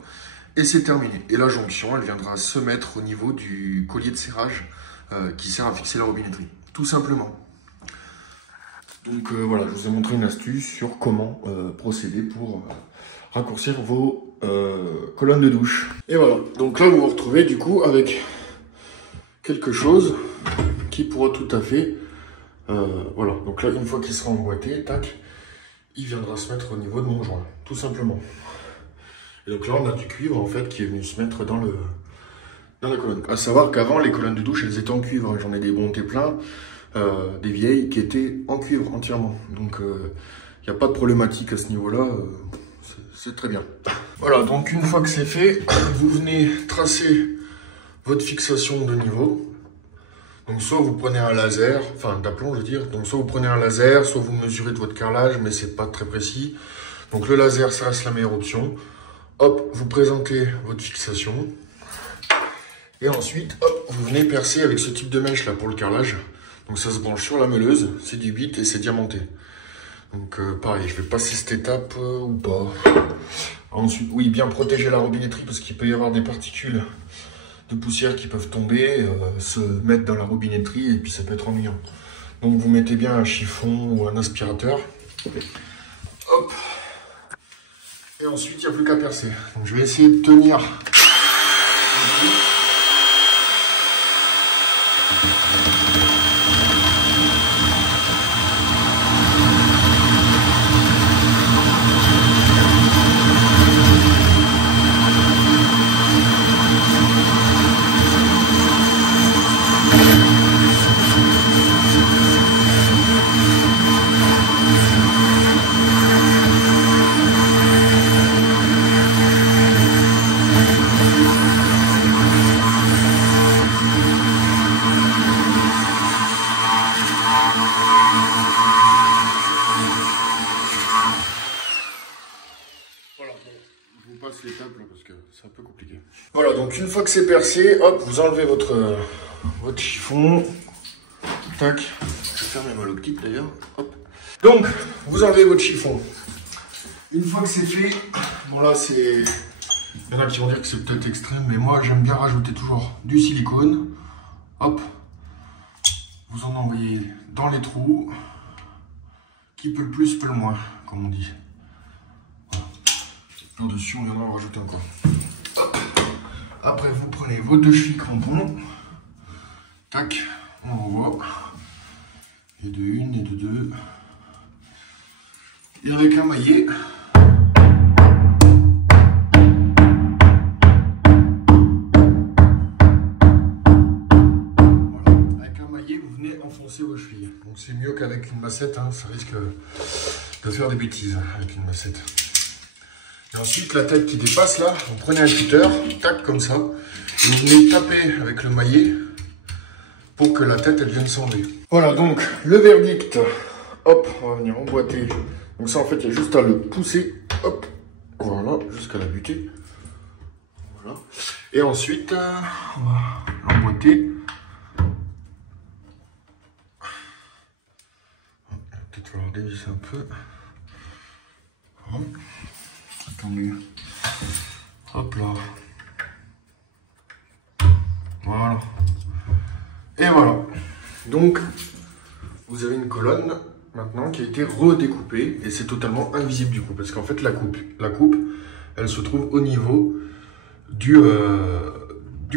et c'est terminé. Et la jonction, elle viendra se mettre au niveau du collier de serrage qui sert à fixer la robinetterie, tout simplement. Donc voilà, je vous ai montré une astuce sur comment procéder pour raccourcir vos colonnes de douche. Et voilà, donc là vous vous retrouvez du coup avec quelque chose qui pourra tout à fait... voilà, donc là une fois qu'il sera emboîté, tac, il viendra se mettre au niveau de mon joint, tout simplement. Et donc là, on a du cuivre, en fait, qui est venu se mettre dans la colonne. À savoir qu'avant, les colonnes de douche, elles étaient en cuivre. J'en ai des bons pleins, des vieilles, qui étaient en cuivre entièrement. Donc, il n'y a pas de problématique à ce niveau-là. C'est très bien. Voilà, donc une fois que c'est fait, vous venez tracer votre fixation de niveau. Donc soit vous prenez un laser, enfin d'aplomb je veux dire, donc soit vous prenez un laser, soit vous mesurez de votre carrelage, mais c'est pas très précis. Donc le laser, ça reste la meilleure option. Hop, vous présentez votre fixation. Et ensuite, hop, vous venez percer avec ce type de mèche là pour le carrelage. Donc ça se branche sur la meuleuse, c'est du 8 et c'est diamanté. Donc pareil, je vais passer cette étape ou pas. Ensuite, oui, bien protéger la robinetterie parce qu'il peut y avoir des particules de poussière qui peuvent tomber, se mettre dans la robinetterie et puis ça peut être ennuyant. Donc vous mettez bien un chiffon ou un aspirateur. Hop. Et ensuite, il n'y a plus qu'à percer. Donc je vais essayer de tenir. L'étape là parce que c'est un peu compliqué. Voilà, donc une fois que c'est percé, hop, vous enlevez votre chiffon. Tac, je vais fermer ma loctite d'ailleurs. Hop. Donc, vous enlevez votre chiffon. Une fois que c'est fait, bon là c'est... Il y en a qui vont dire que c'est peut-être extrême, mais moi j'aime bien rajouter toujours du silicone. Hop. Vous en envoyez dans les trous. Qui peut le plus, peut le moins, comme on dit. Par-dessus, on viendra en rajouter encore. Hop. Après, vous prenez vos 2 chevilles crampons. Tac, on envoie. Et de 1 et de 2. Et avec un maillet. Voilà, avec un massette, hein, ça risque de faire des bêtises avec une massette. Et ensuite, la tête qui dépasse là, vous prenez un cutter, tac, comme ça, et vous venez taper avec le maillet pour que la tête, elle vienne s'enlever. Voilà, donc, le verdict. Hop, on va venir emboîter. Donc ça, en fait, il y a juste à le pousser, hop, voilà, jusqu'à la butée. Voilà. Et ensuite, on va l'emboîter. Peut-être falloir dévisser un peu. Hop. Attendez. Hop là. Voilà. Et voilà. Donc, vous avez une colonne maintenant qui a été redécoupée et c'est totalement invisible du coup parce qu'en fait la coupe, elle se trouve au niveau du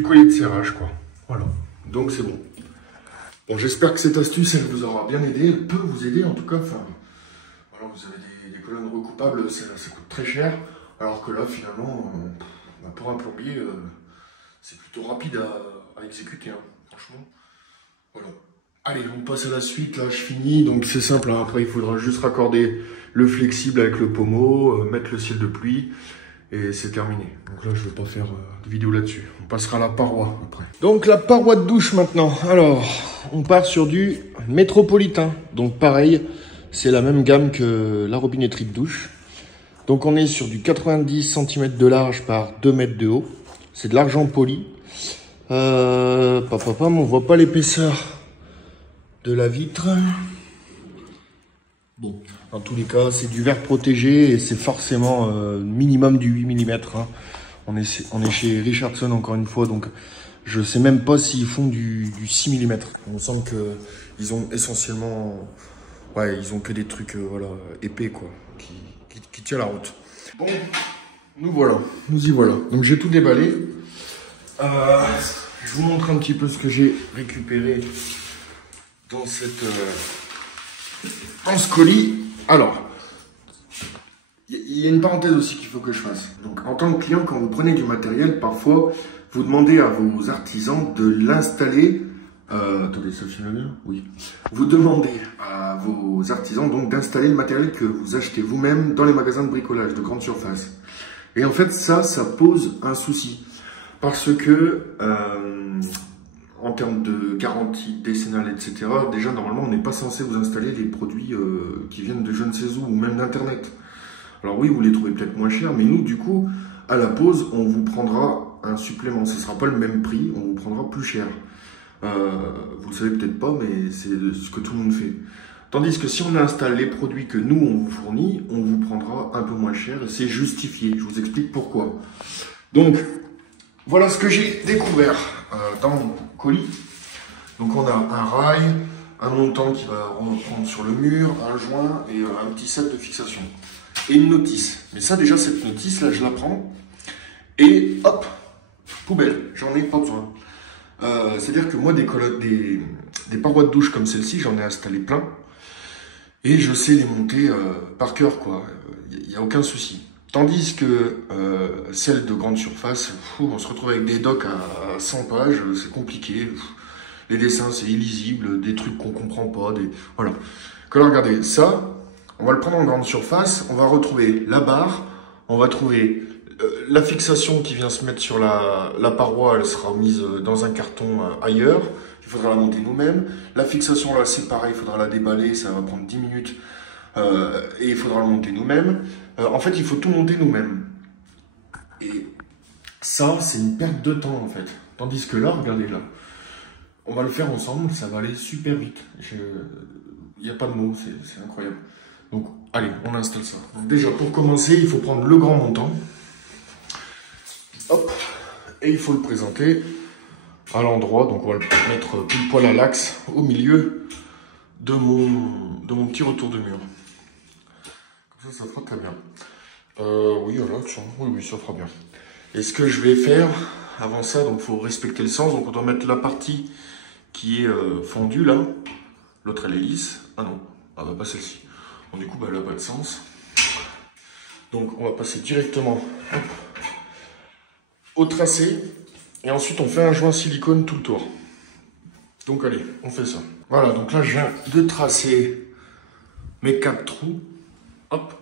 collier de serrage quoi. Voilà. Donc c'est bon. Bon, j'espère que cette astuce elle vous aura bien aidé, elle peut vous aider en tout cas. Enfin, voilà, vous avez des colonnes recoupables, ça coûte très cher, alors que là finalement, pour un plombier, c'est plutôt rapide à exécuter, hein, franchement. Voilà. Allez, on passe à la suite, là je finis, donc c'est simple, hein. Après il faudra juste raccorder le flexible avec le pommeau, mettre le ciel de pluie, et c'est terminé. Donc là je ne vais pas faire de vidéo là-dessus, on passera à la paroi après. Donc la paroi de douche maintenant, alors on part sur du métropolitain, donc pareil, c'est la même gamme que la robinetterie de douche. Donc on est sur du 90 cm de large par 2 mètres de haut, c'est de l'argent poli. On voit pas l'épaisseur de la vitre. Bon, dans tous les cas, c'est du verre protégé et c'est forcément minimum du 8 mm. Hein. On est chez Richardson encore une fois, donc je sais même pas s'ils font du 6 mm. Il me semble qu'ils ont essentiellement... Ouais, ils ont que des trucs voilà, épais, quoi, qui tiennent la route. Bon, nous y voilà. Donc j'ai tout déballé. Je vous montre un petit peu ce que j'ai récupéré dans ce colis. Alors, il y a une parenthèse aussi qu'il faut que je fasse. Donc, en tant que client, quand vous prenez du matériel, parfois, vous demandez à vos artisans de l'installer. Attendez, ça filme bien? Oui. Vous demandez à vos artisans donc d'installer le matériel que vous achetez vous-même dans les magasins de bricolage de grande surface. Et en fait, ça pose un souci. Parce que, en termes de garantie décennale, etc., déjà, normalement, on n'est pas censé vous installer des produits qui viennent de je ne sais où, ou même d'Internet. Alors oui, vous les trouvez peut-être moins chers, mais nous, du coup, à la pause, on vous prendra un supplément. Ce ne sera pas le même prix, on vous prendra plus cher. Vous le savez peut-être pas, mais c'est ce que tout le monde fait. Tandis que si on installe les produits que nous, on vous fournit, on vous prendra un peu moins cher, et c'est justifié. Je vous explique pourquoi. Donc, voilà ce que j'ai découvert dans mon colis. Donc on a un rail, un montant qui va reprendre sur le mur, un joint et un petit set de fixation. Et une notice. Mais ça déjà, cette notice, là, je la prends et hop, poubelle, j'en ai pas besoin. C'est-à-dire que moi, des parois de douche comme celle-ci, j'en ai installé plein. Et je sais les monter par cœur, quoi. Il n'y a aucun souci. Tandis que celle de grande surface, on se retrouve avec des docs à 100 pages, c'est compliqué. Les dessins, c'est illisible, des trucs qu'on comprend pas. Voilà. Que là, regardez, ça, on va le prendre en grande surface, on va retrouver la barre, on va trouver la fixation qui vient se mettre sur la paroi, elle sera mise dans un carton ailleurs. Il faudra la monter nous-mêmes. La fixation, là, c'est pareil, il faudra la déballer, ça va prendre 10 minutes. Et il faudra le monter nous-mêmes. En fait, il faut tout monter nous-mêmes. Et ça, c'est une perte de temps, en fait. Tandis que là, regardez là. On va le faire ensemble, ça va aller super vite. Il n'y a pas de mots, c'est incroyable. Donc, allez, on installe ça. Donc, déjà, pour commencer, il faut prendre le grand montant. Hop. Et il faut le présenter à l'endroit. Donc, on va le mettre pile poil à l'axe, au milieu de mon petit retour de mur. Comme ça fera très bien. Oui, voilà, tiens, oui, ça fera bien. Et ce que je vais faire, avant ça, donc il faut respecter le sens. Donc on doit mettre la partie qui est fondue là. L'autre elle est lisse. Ah non, bah pas celle-ci. Bon, du coup, bah, elle n'a pas de sens. Donc on va passer directement hop, au tracé. Et ensuite on fait un joint silicone tout le tour. Donc allez, on fait ça. Voilà, donc là je viens de tracer mes 4 trous. Hop.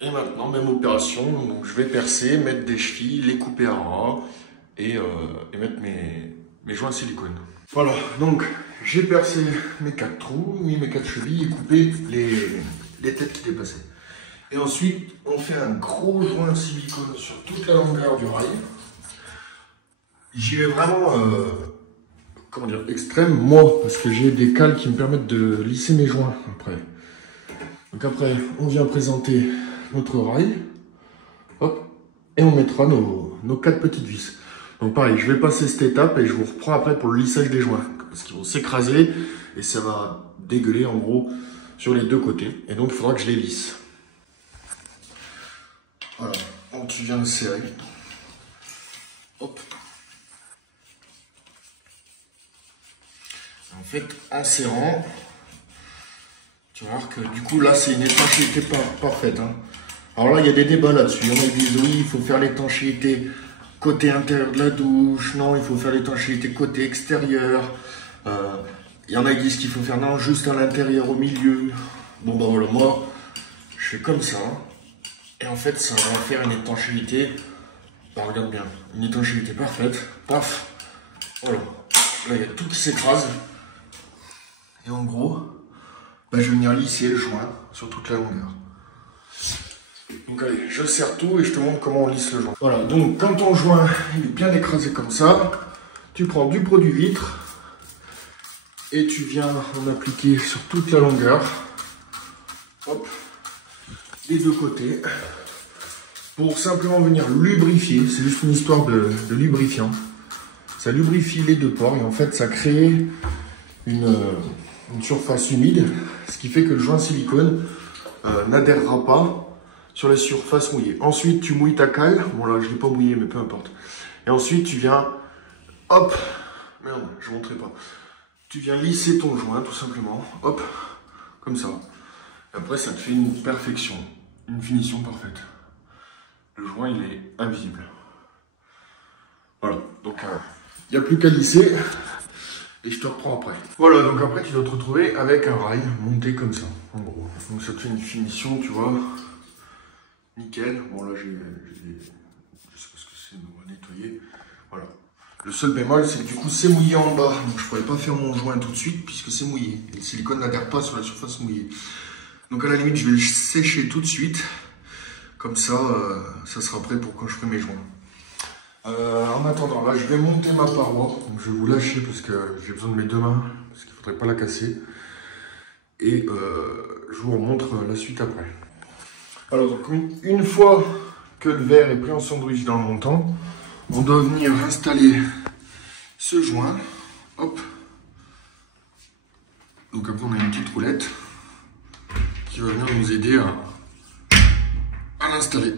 Et maintenant, même opération. Donc je vais percer, mettre des chevilles, les couper à ras et mettre mes joints silicone. Voilà, donc j'ai percé mes 4 trous, mis mes 4 chevilles et coupé les têtes qui dépassaient. Et ensuite, on fait un gros joint silicone sur toute la longueur du rail. J'y vais vraiment, comment dire, extrême, moi, parce que j'ai des cales qui me permettent de lisser mes joints après. Donc après, on vient présenter notre rail, hop, et on mettra nos 4 petites vis. Donc pareil, je vais passer cette étape et je vous reprends après pour le lissage des joints, parce qu'ils vont s'écraser et ça va dégueuler en gros sur les deux côtés. Et donc il faudra que je les lisse. Voilà, donc tu viens le serrer. Hop. En fait, en serrant, tu vas voir que du coup là c'est une étanchéité parfaite. Hein. Alors là il y a des débats là-dessus. Il y en a qui disent oui, il faut faire l'étanchéité côté intérieur de la douche, non, il faut faire l'étanchéité côté extérieur. Il y en a qui disent qu'il faut faire non, juste à l'intérieur au milieu. Bon bah voilà, moi je fais comme ça. Et en fait ça va faire une étanchéité, bah regarde bien, une étanchéité parfaite. Paf, voilà. Là il y a tout qui s'écrase. Et en gros, bah, je vais venir lisser le joint sur toute la longueur. Donc allez, je serre tout et je te montre comment on lisse le joint. Voilà, donc quand ton joint il est bien écrasé comme ça, tu prends du produit vitre et tu viens en appliquer sur toute la longueur. Hop, les deux côtés. Pour simplement venir lubrifier, c'est juste une histoire de lubrifiant. Ça lubrifie les deux pores et en fait ça crée une surface humide, ce qui fait que le joint silicone n'adhérera pas sur les surfaces mouillées. Ensuite, tu mouilles ta cale. Bon là, je ne l'ai pas mouillé, mais peu importe. Et ensuite, tu viens, hop, merde, je ne montrerai pas. Tu viens lisser ton joint, tout simplement. Hop, comme ça. Et après, ça te fait une perfection, une finition parfaite. Le joint, il est invisible. Voilà, donc il n'y a plus qu'à lisser. Et je te reprends après. Voilà, donc après, tu dois te retrouver avec un rail monté comme ça, en gros. Donc ça te fait une finition, tu vois. Nickel. Bon là je sais pas ce que c'est, on va nettoyer. Voilà. Le seul bémol c'est que du coup c'est mouillé en bas. Donc je pourrais pas faire mon joint tout de suite puisque c'est mouillé. Et le silicone n'adhère pas sur la surface mouillée. Donc à la limite je vais le sécher tout de suite. Comme ça, ça sera prêt pour quand je ferai mes joints. En attendant, là je vais monter ma paroi. Donc je vais vous lâcher parce que j'ai besoin de mes deux mains. Parce qu'il faudrait pas la casser. Et je vous remontre la suite après. Alors, donc, une fois que le verre est pris en sandwich dans le montant, on doit venir installer ce joint. Hop. Donc après, on a une petite roulette qui va venir nous aider à l'installer.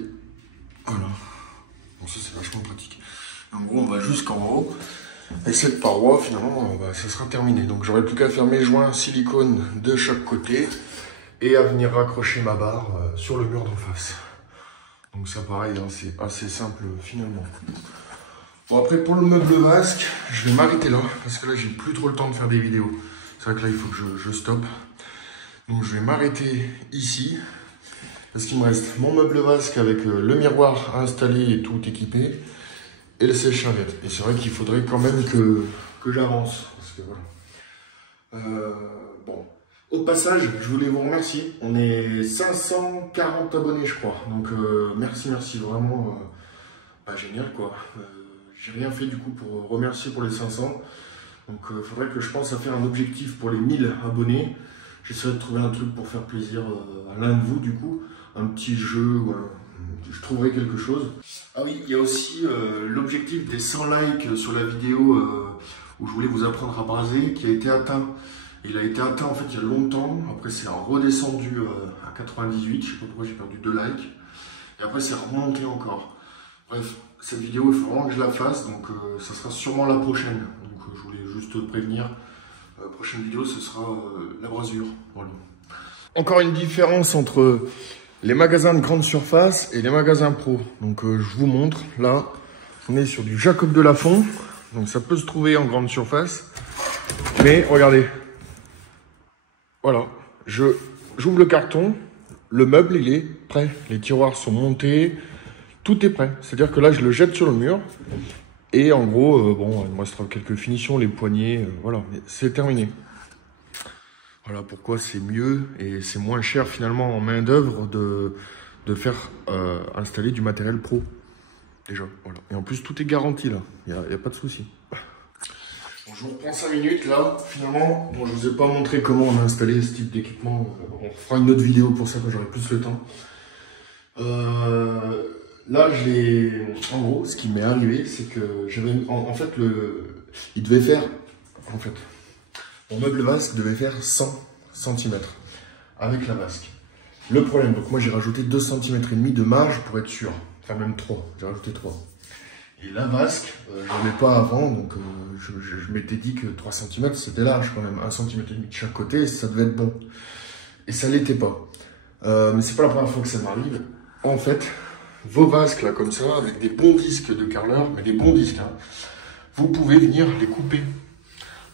Voilà. Bon, ça, c'est vachement pratique. En gros, on va jusqu'en haut. Et cette paroi, finalement, bah, ça sera terminé. Donc, j'aurai plus qu'à faire mes joints silicone de chaque côté et à venir raccrocher ma barre sur le mur d'en face. Donc ça pareil, hein, c'est assez simple finalement. Bon après pour le meuble vasque, je vais m'arrêter là parce que là j'ai plus trop le temps de faire des vidéos. C'est vrai que là il faut que je stoppe. Donc je vais m'arrêter ici. Parce qu'il me reste mon meuble vasque avec le miroir installé et tout équipé. Et le sèche-serviette. Et c'est vrai qu'il faudrait quand même que j'avance. Parce que voilà. Bon. Au passage, je voulais vous remercier. On est 540 abonnés, je crois. Donc, merci, vraiment. Génial, quoi. J'ai rien fait, du coup, pour remercier pour les 500. Donc, il faudrait que je pense à faire un objectif pour les 1000 abonnés. J'essaierai de trouver un truc pour faire plaisir à l'un de vous, du coup. Un petit jeu, je trouverai quelque chose. Ah oui, il y a aussi l'objectif des 100 likes sur la vidéo où je voulais vous apprendre à braser, qui a été atteint. Il a été atteint en fait il y a longtemps, après c'est redescendu à 98, je sais pas pourquoi j'ai perdu 2 likes, et après c'est remonté encore. Bref, cette vidéo il faut vraiment que je la fasse, donc ça sera sûrement la prochaine. Donc je voulais juste te prévenir, la prochaine vidéo ce sera la brasure. Voilà. Encore une différence entre les magasins de grande surface et les magasins pro. Donc je vous montre, là on est sur du Jacob Delafont, donc ça peut se trouver en grande surface, mais regardez. Voilà, je j'ouvre le carton, le meuble il est prêt. Les tiroirs sont montés, tout est prêt. C'est-à-dire que là je le jette sur le mur. Et en gros, bon, il me restera quelques finitions, les poignées, voilà, c'est terminé. Voilà pourquoi c'est mieux et c'est moins cher finalement en main d'œuvre de faire installer du matériel pro. Déjà, voilà. Et en plus, tout est garanti là, il n'y a pas de souci. Bon, je vous reprends 5 minutes là. Finalement, bon, je vous ai pas montré comment on a installé ce type d'équipement. On fera une autre vidéo pour ça quand j'aurai plus le temps. Là, en gros, ce qui m'est arrivé, c'est que j'avais, en fait, il devait faire, en fait, mon meuble vasque devait faire 100 cm avec la vasque. Le problème, donc moi j'ai rajouté 2,5 cm de marge pour être sûr, enfin même 3, j'ai rajouté 3. Et la vasque, j'en ai pas avant, donc je m'étais dit que 3 cm c'était large quand même, 1,5 cm de chaque côté, ça devait être bon. Et ça l'était pas. Mais c'est pas la première fois que ça m'arrive. En fait, vos vasques là comme ça, avec des bons disques de carreleur, mais des bons disques, hein, vous pouvez venir les couper.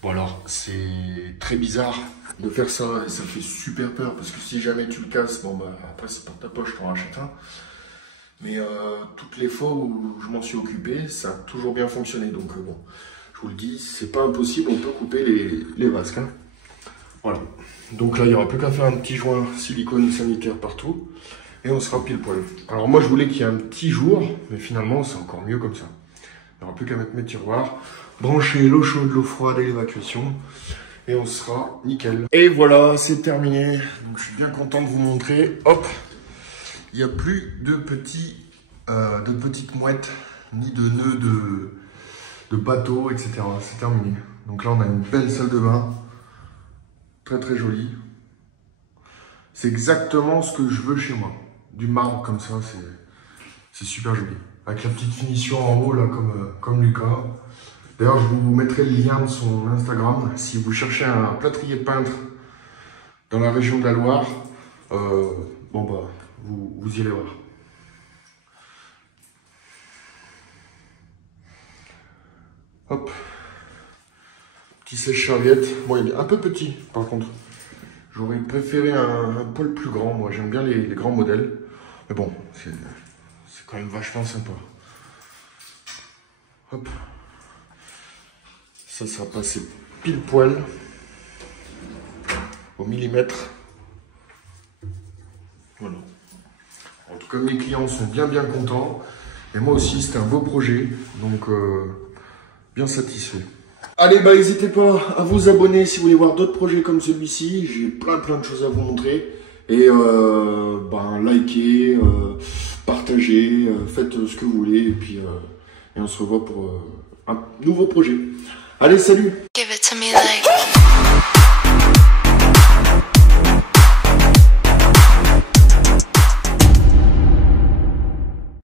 Bon alors, c'est très bizarre de faire ça et ça fait super peur parce que si jamais tu le casses, bon bah après c'est pour ta poche, t'en rachètes un. Mais toutes les fois où je m'en suis occupé, ça a toujours bien fonctionné. Donc bon, je vous le dis, c'est pas impossible, on peut couper les vasques. Hein. Voilà. Donc là, il n'y aura plus qu'à faire un petit joint silicone sanitaire partout et on sera pile poil. Alors moi, je voulais qu'il y ait un petit jour, mais finalement, c'est encore mieux comme ça. Il n'y aura plus qu'à mettre mes tiroirs, brancher l'eau chaude, l'eau froide et l'évacuation et on sera nickel. Et voilà, c'est terminé. Donc je suis bien content de vous montrer. Hop, il n'y a plus de petites mouettes, ni de nœuds de bateaux, etc. C'est terminé. Donc là, on a une belle salle de bain. Très très jolie. C'est exactement ce que je veux chez moi. Du marbre comme ça, c'est super joli. Avec la petite finition en haut, là, comme Lucas. D'ailleurs, je vous mettrai le lien de son Instagram. Si vous cherchez un plâtrier peintre dans la région de la Loire, bon bah, vous irez voir. Hop. Petit sèche-serviette. Bon, il est un peu petit, par contre. J'aurais préféré un poil plus grand. Moi, j'aime bien les grands modèles. Mais bon, c'est quand même vachement sympa. Hop. Ça sera passé pile poil au millimètre. Voilà. En tout cas, mes clients sont bien contents. Et moi aussi, c'était un beau projet. Donc, bien satisfait. Allez, bah n'hésitez pas à vous abonner si vous voulez voir d'autres projets comme celui-ci. J'ai plein de choses à vous montrer. Et likez, partagez, faites ce que vous voulez. Et puis et on se revoit pour un nouveau projet. Allez, salut! Give it to me like